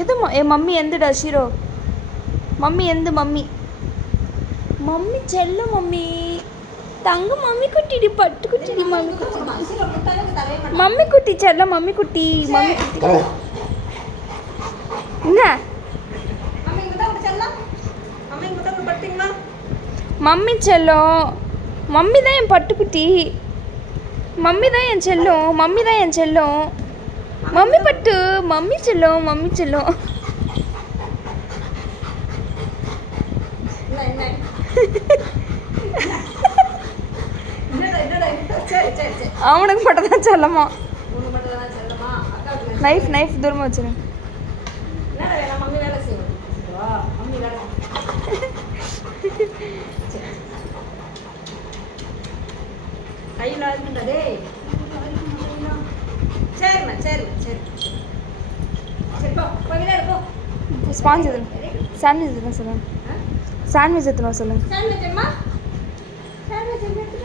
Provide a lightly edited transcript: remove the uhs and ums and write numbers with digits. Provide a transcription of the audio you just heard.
எது mummy எந்துடா ஷீரோ mummy எந்து mummy mummy செல்ல மம்மி தங்க மம்மி குட்டிடி பட்டு குட்டிடி மம்மி குட்டி மம்மி குட்டி செல்ல மம்மி குட்டி மம்மி குட்டி என்ன மம்மி செல்லம் மம்மி தான் என் பட்டுக்குட்டி மம்மி தான் என் செல்லம் மம்மி தான் என் செல்லம் மம்மி பட்டு மம்மி செல்லம் மம்மி செல்லம் அவனுக்கு மட்டும் தான் செல்லமா நைஃப் நைஃப் தூரமாக வச்சுருங்க கையில் இருக்குண்டதே சரிண்ணா சரிண்ணா சரி சரிப்பா கொஞ்சம் இருக்கும் ஸ்பாஞ்ச் எதுனா சாண்ட்விச் எதுனா சொல்லுங்கள் சாண்ட்விச் எத்தனை சொல்லுங்கள் சாண்ட்விச் அம்மா சாண்ட்விச்